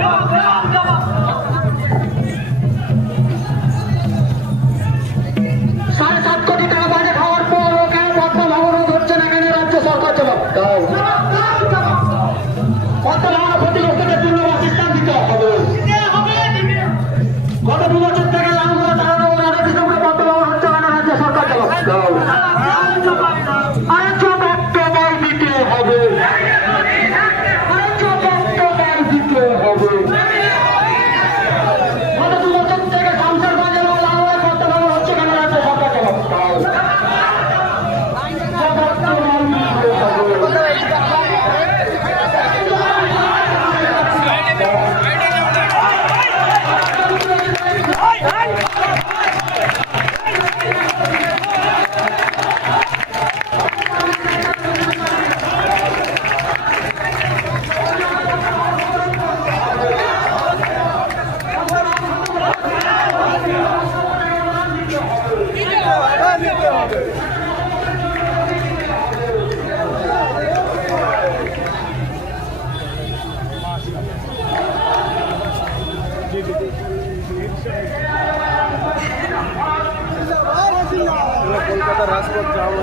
7.5 কোটি টাকা বাজেট হওয়ার পরও কেন পদ্মা ভাঙন হচ্ছে না, কেন রাজ্য সরকার জবাব দাও। পদ্মা ভাঙন ক্ষতিগ্রস্তদের জন্য বাসস্থান দিতে হবে। গত 2 বছর থেকে লালগোলা চালানো পদ্মা ভাঙন হচ্ছে কেন, রাজ্য সরকার জবাব দাও। আরেকটু বক্তব্য দিতে হবে, আরেকটু বক্তব্য দিতে হবে। গত 2 বছর থেকে সংসার বাজার ও লালগোলা পদ্মা ভাঙন হচ্ছে কেন, রাজ্য সরকার জবাব দাও। কলকাতা রাজপথ যাওয়া